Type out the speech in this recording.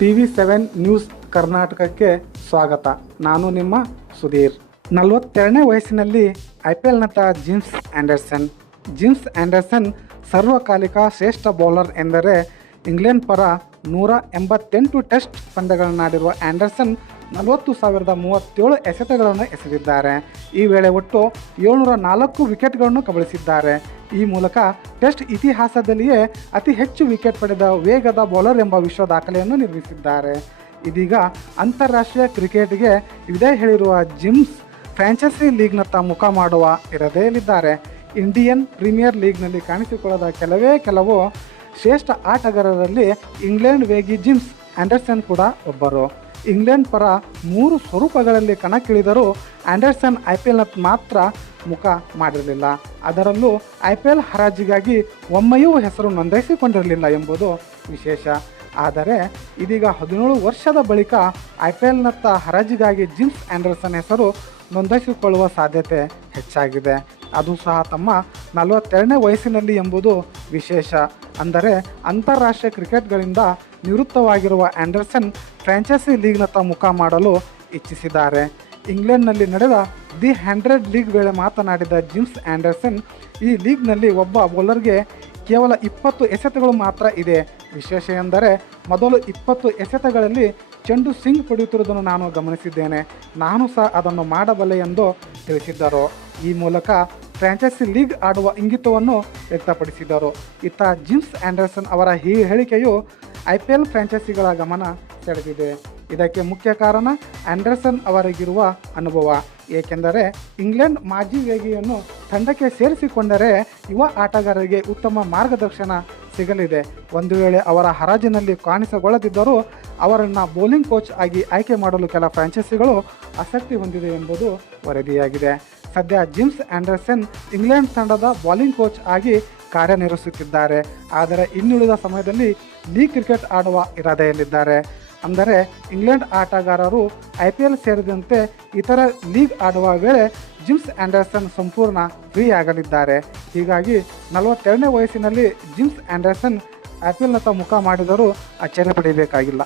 TV7 news ಕರ್ನಾಟಕಕ್ಕೆ ಸ್ವಾಗತ. ನಾನು ನಿಮ್ಮ ಸುಧೀರ್. 42ನೇ ವಯಸ್ಸಿನಲ್ಲಿ IPL ನಟ ಜಿಮ್ಸ್ ಆ್ಯಂಡರ್ಸನ್ ಸರ್ವಕಾಲಿಕ ಶ್ರೇಷ್ಠ ಬೌಲರ್ ಎಂದರೆ ಇಂಗ್ಲೆಂಡ್ ಪರ 188 ಟೆಸ್ಟ್ ಪಂದ್ಯಗಳನ್ನಾಡಿರುವ ಆ್ಯಂಡರ್ಸನ್ 40,037 ಎಸೆತಗಳನ್ನು ಎಸೆದಿದ್ದಾರೆ. ಈ ವೇಳೆ ಒಟ್ಟು 704 ವಿಕೆಟ್ಗಳನ್ನು ಕಬಳಿಸಿದ್ದಾರೆ. ಈ ಮೂಲಕ ಟೆಸ್ಟ್ ಇತಿಹಾಸದಲ್ಲಿಯೇ ಅತಿ ಹೆಚ್ಚು ವಿಕೆಟ್ ಪಡೆದ ವೇಗದ ಬೌಲರ್ ಎಂಬ ವಿಶ್ವ ದಾಖಲೆಯನ್ನು ನಿರ್ಮಿಸಿದ್ದಾರೆ. ಇದೀಗ ಅಂತಾರಾಷ್ಟ್ರೀಯ ಕ್ರಿಕೆಟ್ಗೆ ವಿದಾಯ ಹೇಳಿರುವ ಜಿಮ್ಸ್ ಫ್ರಾಂಚೈಸಿ ಲೀಗ್ನತ್ತ ಮುಖ ಮಾಡುವ ಇರದೆಯಲ್ಲಿದ್ದಾರೆ. ಇಂಡಿಯನ್ ಪ್ರೀಮಿಯರ್ ಲೀಗ್ನಲ್ಲಿ ಕಾಣಿಸಿಕೊಳ್ಳದ ಕೆಲವು ಶ್ರೇಷ್ಠ ಆಟಗಾರರಲ್ಲಿ ಇಂಗ್ಲೆಂಡ್ ವೇಗಿ ಜಿಮ್ಸ್ ಆ್ಯಂಡರ್ಸನ್ ಕೂಡ ಒಬ್ಬರು. ಇಂಗ್ಲೆಂಡ್ ಪರ 3 ಸ್ವರೂಪಗಳಲ್ಲಿ ಕಣಕ್ಕಿಳಿದರೂ ಆ್ಯಂಡರ್ಸನ್ IPLನತ್ತ ಮಾತ್ರ ಮುಖ ಮಾಡಿರಲಿಲ್ಲ. ಅದರಲ್ಲೂ IPL ಹರಾಜಿಗಾಗಿ ಒಮ್ಮೆಯೂ ಹೆಸರು ನೋಂದಾಯಿಸಿಕೊಂಡಿರಲಿಲ್ಲ ಎಂಬುದು ವಿಶೇಷ. ಆದರೆ ಇದೀಗ 17 ವರ್ಷದ ಬಳಿಕ IPLನತ್ತ ಹರಾಜಿಗಾಗಿ ಜಿಮ್ಸ್ ಆ್ಯಂಡರ್ಸನ್ ಹೆಸರು ನೋಂದಾಯಿಸಿಕೊಳ್ಳುವ ಸಾಧ್ಯತೆ ಹೆಚ್ಚಾಗಿದೆ. ಅದು ಸಹ ತಮ್ಮ 42ನೇ ವಯಸ್ಸಿನಲ್ಲಿ ಎಂಬುದು ವಿಶೇಷ. ಅಂದರೆ ಅಂತಾರಾಷ್ಟ್ರೀಯ ಕ್ರಿಕೆಟ್ಗಳಿಂದ ನಿವೃತ್ತವಾಗಿರುವ ಆ್ಯಂಡರ್ಸನ್ ಫ್ರಾಂಚೈಸಿ ಲೀಗ್ನತ್ತ ಮುಖ ಮಾಡಲು ಇಚ್ಛಿಸಿದ್ದಾರೆ. ಇಂಗ್ಲೆಂಡ್ನಲ್ಲಿ ನಡೆದ ದಿ 100 ಲೀಗ್ ವೇಳೆ ಮಾತನಾಡಿದ ಜಿಮ್ಸ್ ಆ್ಯಂಡರ್ಸನ್, ಈ ಲೀಗ್ನಲ್ಲಿ ಒಬ್ಬ ಬೌಲರ್ಗೆ ಕೇವಲ 20 ಎಸೆತಗಳು ಮಾತ್ರ ಇದೆ. ವಿಶೇಷ ಎಂದರೆ ಮೊದಲು 20 ಎಸೆತಗಳಲ್ಲಿ ಚೆಂಡು ಸಿಂಗ್ ಪಡೆಯುತ್ತಿರುವುದನ್ನು ನಾನು ಗಮನಿಸಿದ್ದೇನೆ. ನಾನು ಸಹ ಅದನ್ನು ಮಾಡಬಲ್ಲೆ ಎಂದು ತಿಳಿಸಿದ್ದರು. ಈ ಮೂಲಕ ಫ್ರಾಂಚೈಸಿ ಲೀಗ್ ಆಡುವ ಇಂಗಿತವನ್ನು ವ್ಯಕ್ತಪಡಿಸಿದರು. ಇತ್ತ ಜಿಮ್ಸ್ ಆ್ಯಂಡರ್ಸನ್ ಅವರ ಈ ಹೇಳಿಕೆಯು IPL ಫ್ರಾಂಚೈಸಿಗಳ ಗಮನ ಸೆಳೆದಿದೆ. ಇದಕ್ಕೆ ಮುಖ್ಯ ಕಾರಣ ಆ್ಯಂಡರ್ಸನ್ ಅವರಿಗಿರುವ ಅನುಭವ. ಏಕೆಂದರೆ ಇಂಗ್ಲೆಂಡ್ ಮಾಜಿ ವೇಗಿಯನ್ನು ತಂಡಕ್ಕೆ ಸೇರಿಸಿಕೊಂಡರೆ ಯುವ ಆಟಗಾರರಿಗೆ ಉತ್ತಮ ಮಾರ್ಗದರ್ಶನ ಸಿಗಲಿದೆ. ಒಂದು ವೇಳೆ ಅವರ ಹರಾಜಿನಲ್ಲಿ ಕಾಣಿಸಿಕೊಳ್ಳದಿದ್ದರೂ ಅವರನ್ನು ಬೌಲಿಂಗ್ ಕೋಚ್ ಆಗಿ ಆಯ್ಕೆ ಮಾಡಲು ಕೆಲ ಫ್ರಾಂಚೈಸಿಗಳು ಆಸಕ್ತಿ ಹೊಂದಿದೆ ಎಂಬುದು ವರದಿಯಾಗಿದೆ. ಸದ್ಯ ಜಿಮ್ಸ್ ಆ್ಯಂಡರ್ಸನ್ ಇಂಗ್ಲೆಂಡ್ ತಂಡದ ಬೌಲಿಂಗ್ ಕೋಚ್ ಆಗಿ ಕಾರ್ಯನಿರ್ವಹಿಸುತ್ತಿದ್ದಾರೆ. ಆದರೆ ಇನ್ನುಳಿದ ಸಮಯದಲ್ಲಿ ಲೀಗ್ ಕ್ರಿಕೆಟ್ ಆಡುವ ಇರಾದೆಯಲ್ಲಿದ್ದಾರೆ. ಅಂದರೆ ಇಂಗ್ಲೆಂಡ್ ಆಟಗಾರರು IPL ಸೇರಿದಂತೆ ಇತರ ಲೀಗ್ ಆಡುವ ವೇಳೆ ಜಿಮ್ಸ್ ಆ್ಯಂಡರ್ಸನ್ ಸಂಪೂರ್ಣ ಫ್ರೀ ಆಗಲಿದ್ದಾರೆ. ಹೀಗಾಗಿ 42ನೇ ವಯಸ್ಸಿನಲ್ಲಿ ಜಿಮ್ಸ್ ಆ್ಯಂಡರ್ಸನ್ IPLನತ್ತ ಮುಖ ಮಾಡಿದರೂ ಅಚ್ಚರಿ ಪಡೆಯಬೇಕಾಗಿಲ್ಲ.